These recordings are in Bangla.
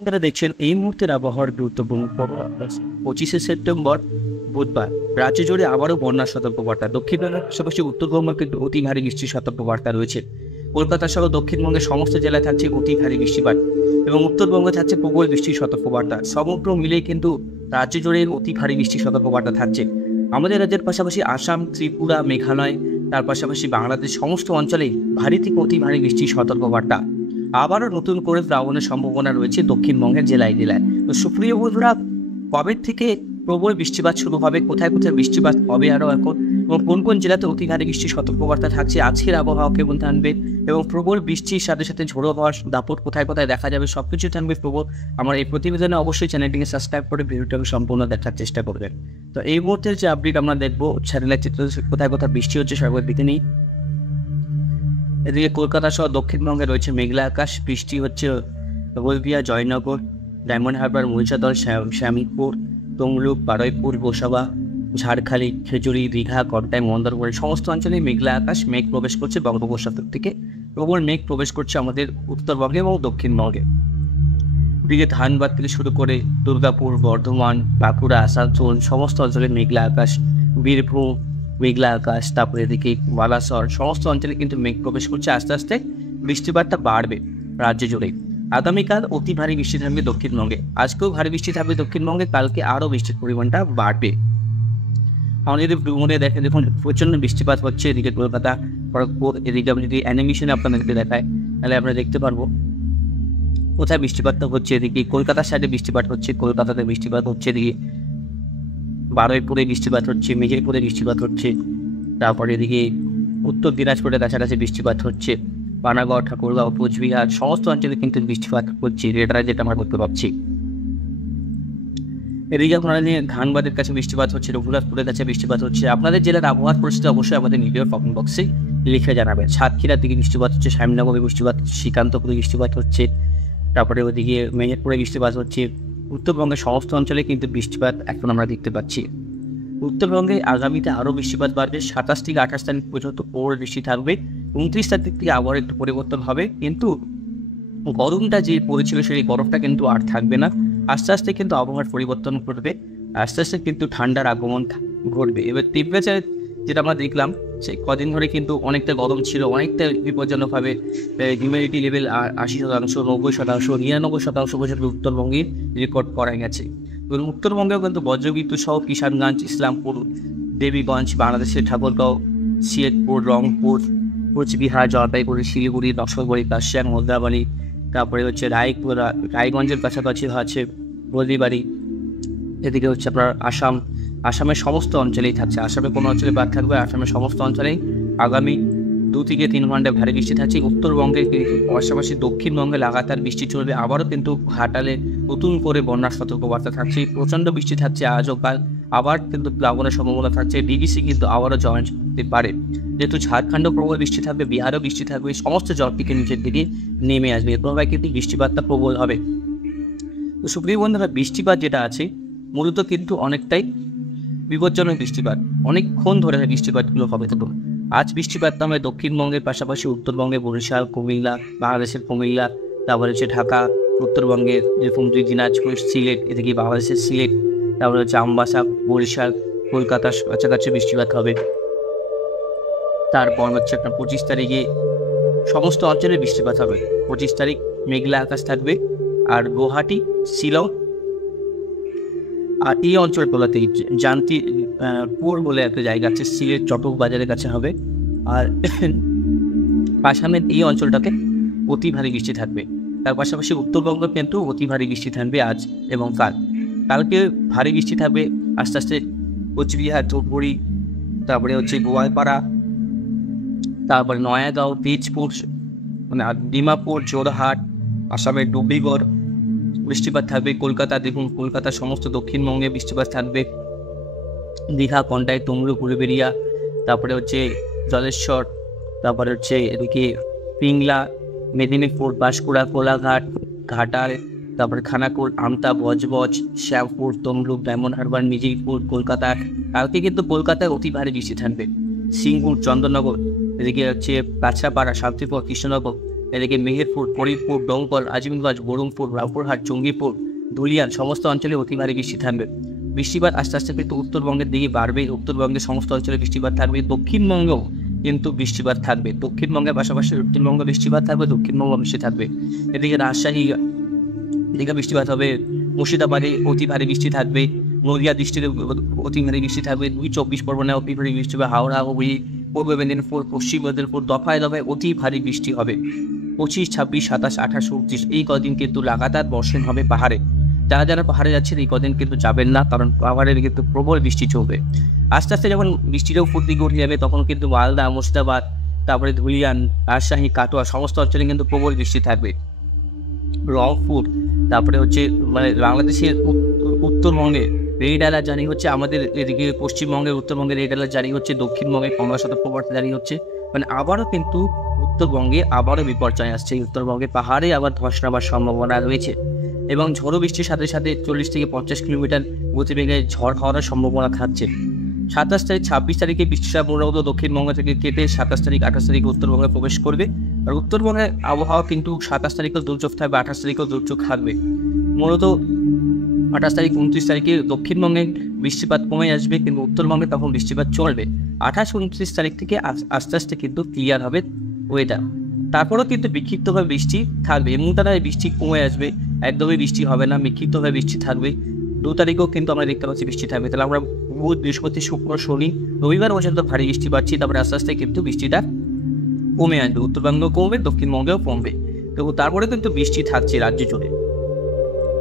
আপনারা দেখছেন এই মুহূর্তের আবহাওয়ার গুরুত্বপূর্ণ পূর্বাভাস। 25শে সেপ্টেম্বর বুধবার রাজ্য জুড়ে আবারও বন্যার সতর্কবার্তা। দক্ষিণবঙ্গের পাশাপাশি উত্তরবঙ্গে কিন্তু অতি ভারী বৃষ্টির সতর্কবার্তা রয়েছে। কলকাতা সহ দক্ষিণবঙ্গের সমস্ত জেলায় থাকছে অতি ভারী বৃষ্টিপাত এবং উত্তরবঙ্গে থাকছে প্রবল বৃষ্টির সতর্কবার্তা। সমগ্র মিলিয়ে কিন্তু রাজ্য জুড়ে অতি ভারী বৃষ্টির সতর্কবার্তা থাকছে। আমাদের রাজ্যের পাশাপাশি আসাম, ত্রিপুরা, মেঘালয়, তার পাশাপাশি বাংলাদেশ সমস্ত অঞ্চলেই ভারী থেকে অতি ভারী বৃষ্টির সতর্কবার্তা। আবারও নতুন করে প্লাবনের সম্ভাবনা রয়েছে দক্ষিণবঙ্গের জেলায় জেলায়। তো সুপ্রিয় বন্ধুরা, কবে থেকে প্রবল বৃষ্টিপাত শুরু হবে, কোথায় কোথায় বৃষ্টিপাত হবে আরও এখন, এবং কোন কোন জেলাতে অতি ভারী বৃষ্টির সতর্কবার্তা থাকছে, আজকের আবহাওয়া কেমন থাকবে এবং প্রবল বৃষ্টির সাথে সাথে ঝোড়ো হওয়ার দাপট কোথায় কোথায় দেখা যাবে, সব কিছু থাকবে প্রবল। আমার এই প্রতিবেদনে অবশ্যই চ্যানেলটিকে সাবস্ক্রাইব করে ভিডিওটাকে সম্পূর্ণ দেখার চেষ্টা করবেন। তো এই মুহূর্তের যে আপডেট আমরা দেখবো, চ্যানেলের চিত্র কোথায় কোথায় বৃষ্টি হচ্ছে সবার দিকে নেই। এদিকে কলকাতা সহ দক্ষিণবঙ্গে রয়েছে মেঘলা আকাশ, বৃষ্টি হচ্ছে হলদিয়া, জয়নগর, ডায়মন্ড হারবার, মহিষাদল, শ্যামীপুর, তমলুক, বারুইপুর, গোসাবা, ঝাড়খালি, খেজুরি, দীঘা, কটকাই, মন্দারমণি সমস্ত অঞ্চলে মেঘলা আকাশ। মেঘ প্রবেশ করছে বঙ্গোপসাগর থেকে, প্রবল মেঘ প্রবেশ করছে আমাদের উত্তরবঙ্গে এবং দক্ষিণবঙ্গে। এদিকে ধানবাদ থেকে শুরু করে দুর্গাপুর, বর্ধমান, বাঁকুড়া, আসানসোল সমস্ত অঞ্চলে মেঘলা আকাশ, বীরভূম মেঘলা আকাশ, তারপরে এদিকে বালাসর সমস্ত অঞ্চলে কিন্তু মেঘ প্রবেশ করছে। আস্তে আস্তে বৃষ্টিপাতটা বাড়বে রাজ্য জুড়ে। আগামীকাল অতি ভারী বৃষ্টি থাকবে দক্ষিণবঙ্গে, আজকেও ভারী বৃষ্টি থাকবে দক্ষিণবঙ্গে, কালকে আরও বৃষ্টির পরিমাণটা বাড়বে। আমরা যদি মনে দেখেন, দেখুন প্রচণ্ড বৃষ্টিপাত হচ্ছে এদিকে কলকাতা, খড়গপুর। এদিকে আমি যদি অ্যানিমেশনে আপনাদেরকে দেখায় তাহলে আমরা দেখতে পারবো কোথায় বৃষ্টিপাতটা হচ্ছে। এদিকে কলকাতার সাইডে বৃষ্টিপাত হচ্ছে, কলকাতাতে বৃষ্টিপাত হচ্ছে, এদিকে বারুইপুরে বৃষ্টিপাত হচ্ছে, মেহেরপুরে বৃষ্টিপাত হচ্ছে, তারপরে এদিকে উত্তর দিনাজপুরের কাছাকাছি বৃষ্টিপাত হচ্ছে, পানাগড়, ঠাকুরগাঁও, কোচবিহার সমস্ত অঞ্চলে কিন্তু বৃষ্টিপাত হচ্ছে, যেটা আমরা করতে পারছি। এদিকে আপনারা ধানবাদের কাছে বৃষ্টিপাত হচ্ছে, রঘুনাথপুরের কাছে বৃষ্টিপাত হচ্ছে। আপনাদের জেলার আবহাওয়ার পরিস্থিতি অবশ্যই আমাদের ভিডিওর কমেন্ট বক্সে লিখে জানাবেন। সাতক্ষীরার দিকে বৃষ্টিপাত হচ্ছে, শ্যামনগরে বৃষ্টিপাত হচ্ছে, শ্রীকান্তপুরে বৃষ্টিপাত হচ্ছে, তারপরে ওদিকে মেহেরপুরে বৃষ্টিপাত হচ্ছে। উত্তরবঙ্গের সমস্ত অঞ্চলে কিন্তু বৃষ্টিপাত এখন আমরা দেখতে পাচ্ছি। উত্তরবঙ্গে আগামীতে আরও বৃষ্টিপাত বাড়বে। 27 থেকে 28 তারিখ পর্যন্ত প্রবল বৃষ্টি থাকবে। 29 তারিখ থেকে আবার একটু পরিবর্তন হবে, কিন্তু গরমটা যে পড়েছিল সেই গরমটা কিন্তু আর থাকবে না। আস্তে আস্তে কিন্তু আবহাওয়ার পরিবর্তন ঘটবে, আস্তে আস্তে কিন্তু ঠান্ডার আগমন ঘটবে। এবার টেম্পারেচার যেটা আমরা দেখলাম, সেই কদিন ধরে কিন্তু অনেকটা গরম ছিল, অনেকটা বিপজ্জনকভাবে হিউমিডিটি লেভেল 80%, 90%, 99% পর্যন্ত উত্তরবঙ্গে রেকর্ড করা গেছে। এবং উত্তরবঙ্গেও কিন্তু বজ্রবিদ্যুৎ সহ কিষানগঞ্জ, ইসলামপুর, দেবীগঞ্জ, বাংলাদেশের ঠাকুরগাঁও, সিলেটপুর, রংপুর, কোচবিহার, জলপাইগুড়ি, শিলিগুড়ি, নকশালবাড়ি, কাশিয়াং, মোদ্রাবাড়ি, তারপরে হচ্ছে রায়গঞ্জের কাছাকাছি আছে হলদিবাড়ি। এদিকে হচ্ছে আপনার আসামের সমস্ত অঞ্চলেই থাকছে, আসামে কোনো অঞ্চলে বাদ থাকবে, আসামের সমস্ত অঞ্চলেই আগামী 2 থেকে 3 ঘন্টায় ভারী বৃষ্টি থাকছে। উত্তরবঙ্গে পাশাপাশি দক্ষিণবঙ্গে লাগাতার বৃষ্টি চলবে। আবারও কিন্তু ঘাটালে নতুন করে বন্যার সতর্কবার্তা থাকছে, প্রচণ্ড বৃষ্টি থাকছে আজও কাল। আবার কিন্তু প্লাবনের সম্ভাবনা থাকছে, ডিভিসি কিন্তু আবারও জয়েন্ট হতে পারে। যেহেতু ঝাড়খণ্ডেও প্রবল বৃষ্টি থাকবে, বিহারেও বৃষ্টি থাকবে, সমস্ত জলটিকে নিচের দিকে নেমে আসবে, এর প্রভাবে কিন্তু বৃষ্টিপাতটা প্রবল হবে। তো সুপ্রিয় বন্ধুরা, বৃষ্টিপাত যেটা আছে মূলত কিন্তু অনেকটাই বিপজ্জনক বৃষ্টিপাত, অনেকক্ষণ ধরে বৃষ্টিপাতগুলো হবে। তো আজ বৃষ্টিপাত নামে দক্ষিণবঙ্গের পাশাপাশি উত্তরবঙ্গে বরিশাল, কুমিল্লা, বাংলাদেশের কুমিল্লা, তারপরে হচ্ছে ঢাকা, উত্তরবঙ্গের যেরকম দিনাজপুর, সিলেট, এদিকে বাংলাদেশের সিলেট, তারপরে হচ্ছে আমবাসা, বরিশাল, কলকাতার কাছাকাছি বৃষ্টিপাত হবে। তারপর হচ্ছে আপনার 25 তারিখে সমস্ত অঞ্চলে বৃষ্টিপাত হবে। 25 তারিখ মেঘলা আকাশ থাকবে। আর গুয়াহাটি, শিলং আর এই অঞ্চলগুলোতেই পুর বলে একটা জায়গা আছে, সিলেট চটক বাজারের কাছে হবে। আর আসামের এই অঞ্চলটাতে অতি ভারী বৃষ্টি থাকবে। তার পাশাপাশি উত্তরবঙ্গ কিন্তু অতি ভারী বৃষ্টি থাকবে আজ এবং কালকে ভারী বৃষ্টি থাকবে আস্তে আস্তে কোচবিহার, ধূপগুড়ি, তারপরে হচ্ছে গোয়ালপাড়া, তারপরে নয়াগাঁও, তেজপুর, মানে ডিমাপুর, জোরহাট, আসামের ডুবলিগড় বৃষ্টিপাত থাকবে। কলকাতা দেখুন, কলকাতার সমস্ত দক্ষিণবঙ্গে বৃষ্টিপাত থাকবে। দীঘা, কন্টাই, তমলুক, উলুবেড়িয়া, তারপরে হচ্ছে জলেশ্বর, তারপরে হচ্ছে এদিকে পিংলা, মেদিনীপুর, বাঁশকুড়া, কোলাঘাট, ঘাটাল, তারপরে খানাকুল, আমতা, বজবজ, শ্যামপুর, তমলুক, ডায়মন্ড হারবার, মিজিরপুর, কলকাতা। কালকে কিন্তু কলকাতায় অতি ভারী বৃষ্টি থাকবে। সিঙ্গুর, চন্দননগর, এদিকে হচ্ছে কাছড়াপাড়া, শান্তিপুর, কৃষ্ণনগর, এদিকে মেহেরপুর, ফরিদপুর, দমকল, আজিমগঞ্জ, বহরমপুর, রামপুরহাট, জঙ্গিপুর, ধুলিয়ান সমস্ত অঞ্চলে অতি ভারী বৃষ্টি থাকবে। বৃষ্টিপাত আস্তে আস্তে কিন্তু উত্তরবঙ্গের দিকে বাড়বে। উত্তরবঙ্গের সমস্ত অঞ্চলে বৃষ্টিপাত থাকবে। দক্ষিণবঙ্গেও কিন্তু বৃষ্টিপাত থাকবে। দক্ষিণবঙ্গের পাশাপাশি উত্তরবঙ্গে বৃষ্টিপাত থাকবে, দক্ষিণবঙ্গ বৃষ্টি থাকবে। এদিকে রাজশাহী এদিকে বৃষ্টিপাত হবে। মুর্শিদাবাদে অতি ভারী বৃষ্টি থাকবে। নদিয়া ডিস্ট্রিক্টে অতি ভারী বৃষ্টি থাকবে। 24 পরগনায় অতি ভারী বৃষ্টি হবে। হাওড়া, হুগলি, পূর্ব মেদিনীপুর, পশ্চিম মেদিনীপুর দফায় দফায় অতি ভারী বৃষ্টি হবে। 25, 26, 27, 28, 29 এই কদিন কিন্তু লাগাতার বর্ষণ হবে পাহাড়ে। যারা পাহাড়ে যাচ্ছেন এই কদিন কিন্তু যাবেন না, কারণ পাহাড়ে কিন্তু প্রবল বৃষ্টি চলবে। আস্তে আস্তে যখন বৃষ্টিটাও উপর দিকে উঠে যাবে তখন কিন্তু মালদা, মুর্শিদাবাদ, তারপরে ধুলিয়ান, রাজশাহী, কাটোয়া সমস্ত অঞ্চলে কিন্তু প্রবল বৃষ্টি থাকবে। রংপুর, তারপরে হচ্ছে মানে বাংলাদেশের উত্তরবঙ্গে রেড অ্যালার্ট জারি হচ্ছে। আমাদের এদিকে পশ্চিমবঙ্গের উত্তরবঙ্গে রেড অ্যালার্ট জারি হচ্ছে। দক্ষিণবঙ্গে গঙ্গা সতর্কবার্তা জারি হচ্ছে। মানে আবারও কিন্তু উত্তরবঙ্গে আবারও বিপর্যয় আসছে। উত্তরবঙ্গে পাহাড়ে আবার ধস নামার সম্ভাবনা রয়েছে এবং ঝড়ো বৃষ্টির সাথে সাথে 40 থেকে 50 কিলোমিটার গতিবেগে ঝড় হওয়ার সম্ভাবনা থাকছে। 27 তারিখ, 26 তারিখে বৃষ্টিটা মূলত দক্ষিণবঙ্গ থেকে কেটে 27 তারিখ, 28 তারিখে উত্তরবঙ্গে প্রবেশ করবে। আর উত্তরবঙ্গের আবহাওয়া কিন্তু 27 তারিখেও দুর্যোগ থাকবে, 28 তারিখেও দুর্যোগ থাকবে। মূলত 28 তারিখ, 29 তারিখে দক্ষিণবঙ্গে বৃষ্টিপাত কমে আসবে, কিন্তু উত্তরবঙ্গে তখন বৃষ্টিপাত চলবে। 28, 29 তারিখ থেকে আস্তে আস্তে কিন্তু ক্লিয়ার হবে ওয়েদার। তারপরেও কিন্তু বিক্ষিপ্তভাবে বৃষ্টি থাকবে। এমন তারা বৃষ্টি কমে আসবে, একদমই বৃষ্টি হবে না, বিক্ষিপ্তভাবে বৃষ্টি থাকবে। 2 তারিখেও কিন্তু আমরা দেখতে পাচ্ছি বৃষ্টি থাকবে। তাহলে আমরা বুধ, বৃহস্পতি, শুক্র, শনি, রবিবার পর্যন্ত ভারী বৃষ্টি পাচ্ছি। তারপরে আস্তে আস্তে কিন্তু বৃষ্টিটা কমে আসবে। উত্তরবঙ্গেও কমবে, দক্ষিণবঙ্গেও কমবে। তো তারপরে কিন্তু বৃষ্টি থাকছে রাজ্য জুড়ে।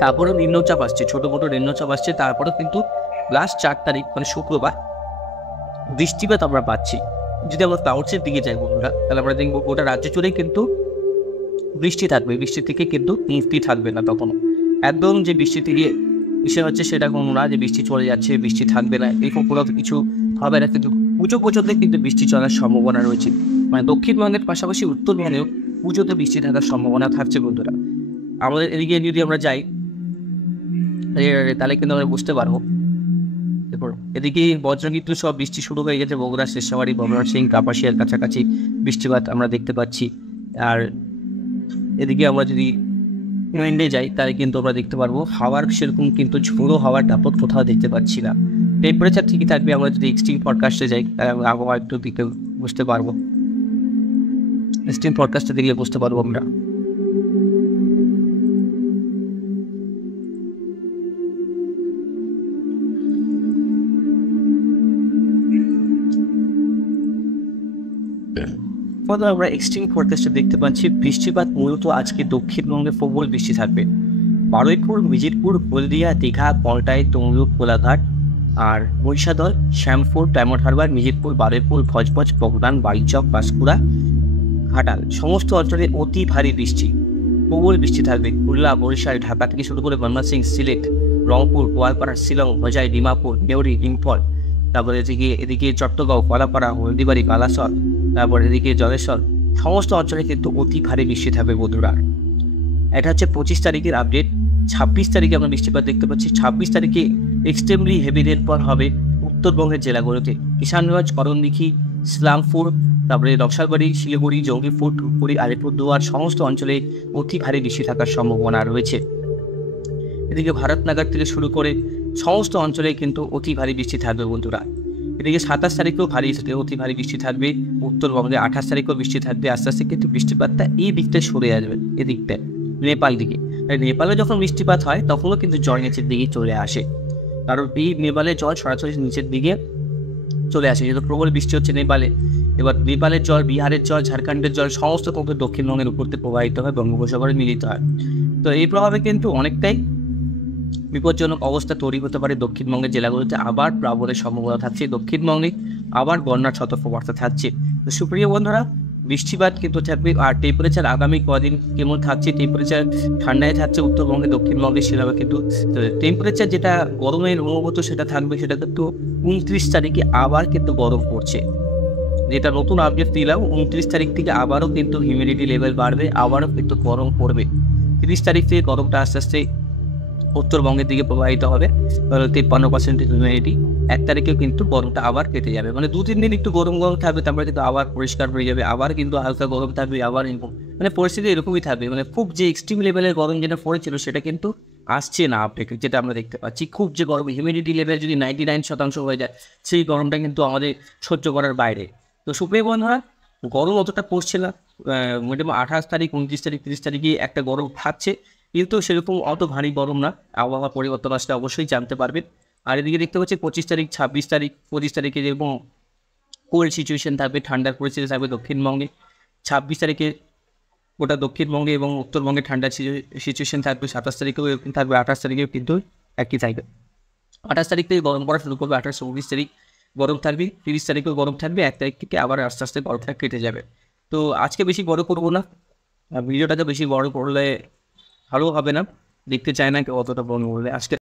তারপরেও নিম্নচাপ আসছে, ছোটো মোটো নিম্নচাপ আসছে। তারপরেও কিন্তু লাস্ট 4 তারিখ মানে শুক্রবার বৃষ্টিপাত আমরা পাচ্ছি। যদি আমরা ক্লাউডসের দিকে যাই বন্ধুরা, তাহলে আমরা দেখবো গোটা রাজ্য জুড়েই কিন্তু বৃষ্টি থাকবে। বৃষ্টি থেকে কিন্তু মুক্তি থাকবে না তখনও। একদম যে বৃষ্টি থেকে বিষয় হচ্ছে সেটা কোনো না যে বৃষ্টি চলে যাচ্ছে, বৃষ্টি থাকবে না, এরকম কোনো কিছু হবে না। কিন্তু পুজো পর্যন্ত কিন্তু বৃষ্টি চলার সম্ভাবনা রয়েছে। মানে দক্ষিণবঙ্গের পাশাপাশি উত্তরবঙ্গেও পুজোতে বৃষ্টি থাকার সম্ভাবনা থাকছে বন্ধুরা। আমাদের এদিকে যদি আমরা যাই তাহলে কিন্তু আমরা বুঝতে পারবো। এরপর এদিকে বজ্রবিদ্যুৎ সব বৃষ্টি শুরু হয়ে গেছে। বগুড়া, শেষাবাড়ি, ময়মনসিংহ, কাপাসিয়ার কাছাকাছি বৃষ্টিপাত আমরা দেখতে পাচ্ছি। আর এদিকে আমরা যদি ইংল্যান্ডে যাই তাহলে কিন্তু আমরা দেখতে পারবো হাওয়ার সেরকম কিন্তু ঝোড়ো হাওয়ার দাপট কোথাও দেখতে পাচ্ছি না। টেম্পারেচার ঠিকই থাকবে। আমরা যদি এক্সট্রিম ফরকাস্টে যাই তাহলে আমরা আবহাওয়া একটু দিকে বুঝতে পারবো। এক্সট্রিম ফরকাস্টে দেখলে বুঝতে পারবো আমরা। আমরা এক্সট্রিম ফরকাস্টে দেখতে পাচ্ছি বৃষ্টিপাত মূলত আজকে দক্ষিণবঙ্গে প্রবল বৃষ্টি থাকবে। বারুইপুর, মিজিরপুর, হলদিয়া, দীঘা, পলটাই, তমলুক, কোলাঘাট আর মহিষাদল, শ্যামপুর, ডায়মন্ড হারবার, মিজিরপুর, বারুইপুর, ভজভজ, বগদান, বাড়িচক, বাঁশকুড়া, ঘাটাল সমস্ত অঞ্চলে অতি ভারী বৃষ্টি, প্রবল বৃষ্টি থাকবে। খুলনা, বরিশাল, ঢাকা থেকে শুরু করে ময়মনসিংহ, সিলেট, রংপুর, গোয়ালপাড়া, শিলং, হোজাই, ডিমাপুর, দেউরি, ইম্ফল, তারপরে এদিকে চট্টগাঁও, কলাপাড়া, হলদিবাড়ি, বালাসর, তারপর এদিকে জলেশ্বর সমস্ত অঞ্চলে কিন্তু অতি ভারী বৃষ্টি থাকবে বন্ধুরা। এটা হচ্ছে 25 তারিখের আপডেট। 26 তারিখে আমরা বৃষ্টিপাত দেখতে পাচ্ছি। 26 তারিখে এক্সট্রিমলি হেভি রেনফল হবে উত্তরবঙ্গের জেলাগুলোতে। কিষানগঞ্জ, করণদিঘি, ইসলামপুর, তারপরে নকশালবাড়ি, শিলিগুড়ি, জঙ্গিপুর, ধূপগুড়ি, আলিপুরদুয়ার সমস্ত অঞ্চলে অতি ভারী বৃষ্টি থাকার সম্ভাবনা রয়েছে। এদিকে ভারতনগর থেকে শুরু করে সমস্ত অঞ্চলে কিন্তু অতি ভারী বৃষ্টি থাকবে বন্ধুরা। এদিকে 27 তারিখেও অতি ভারী বৃষ্টি থাকবে উত্তরবঙ্গে। 28 তারিখেও বৃষ্টি থাকবে। আস্তে আস্তে কিন্তু বৃষ্টিপাতটা এই দিকটায় সরে আসবে, এদিকটায় নেপাল দিকে। নেপালে যখন বৃষ্টিপাত হয় তখনও কিন্তু জল নিচের দিকে চলে আসে, কারণ এই নেপালের জল সরাসরি নিচের দিকে চলে আসে, যেহেতু প্রবল বৃষ্টি হচ্ছে নেপালে। এবার নেপালের জল, বিহারের জল, ঝাড়খণ্ডের জল সমস্ত কিন্তু দক্ষিণবঙ্গের উপর থেকে প্রবাহিত হয়, বঙ্গোপসাগরে মিলিত হয়। তো এই প্রভাবে কিন্তু অনেকটাই বিপজ্জনক অবস্থা তৈরি হতে পারে দক্ষিণবঙ্গের জেলাগুলোতে। আবার প্লাবনের সম্ভাবনা থাকছে। দক্ষিণবঙ্গে আবার বন্যার সতর্কবার্তা থাকছে। তো সুপ্রিয় বন্ধুরা, বৃষ্টিপাত কিন্তু থাকবে। আর টেম্পারেচার আগামী কদিন কেমন থাকছে? টেম্পারেচার ঠান্ডায় থাকছে উত্তরবঙ্গে, দক্ষিণবঙ্গে সেভাবে কিন্তু টেম্পারেচার যেটা গরমের অনুভূত সেটা থাকবে। সেটা কিন্তু 29 তারিখে আবার কিন্তু গরম পড়ছে, যেটা নতুন আপডেট দিলাম। 29 তারিখ থেকে আবারও কিন্তু হিউমিডিটি লেভেল বাড়বে, আবারও কিন্তু গরম পড়বে। 30 তারিখ থেকে গরমটা আস্তে আস্তে উত্তরবঙ্গের দিকে প্রবাহিত হবে, 53% হিউমিডিটি। 1 তারিখেও কিন্তু গরমটা আবার কেটে যাবে। মানে 2-3 দিন একটু গরম থাকবে, তারপরে কিন্তু আবার পরিষ্কার হয়ে যাবে, আবার কিন্তু হালকা গরম থাকবে, আবার মানে পরিস্থিতি এরকমই থাকবে, মানে খুব যে এক্সট্রিম লেভেলের গরম যেটা পড়েছিল সেটা কিন্তু আসছে না আপডেট, যেটা আমরা দেখতে পাচ্ছি। খুব যে গরম, হিউমিডিটি লেভেল যদি 99% হয়ে যায়, সেই গরমটা কিন্তু আমাদের সহ্য করার বাইরে। তো সুপ্রিয় বন্ধুরা, গরম অতটা পড়ছে না, মোটামুটি 28 তারিখ, 29 তারিখ, 30 তারিখে একটা গরম থাকছে, কিন্তু সেরকম অত ভারী গরম না। আবহাওয়া পরিবর্তন আসলে অবশ্যই জানতে পারবেন। আর এদিকে দেখতে পাচ্ছি 25 তারিখ, 26 তারিখ, 25 তারিখে যেরকম কোল্ড সিচুয়েশন থাকবে, ঠান্ডার পরিস্থিতি থাকবে দক্ষিণবঙ্গে। 26 তারিখে গোটা দক্ষিণবঙ্গে এবং উত্তরবঙ্গে ঠান্ডার সিচুয়েশন থাকবে। 27 তারিখেও এরকম থাকবে, 28 তারিখেও কিন্তু একই থাকবে। 28 তারিখ থেকে গরম পড়া শুরু করবে, 28-29 তারিখ গরম থাকবে, 30 তারিখেও গরম থাকবে, 1 তারিখ থেকে আবার আস্তে আস্তে গরমটা কেটে যাবে। তো আজকে বেশি বড় করবো না, ভিডিওটাকে বেশি বড় করলে ভালো হবে না, দেখতে চায় না কেউ অতটা বড় করলে। আজকে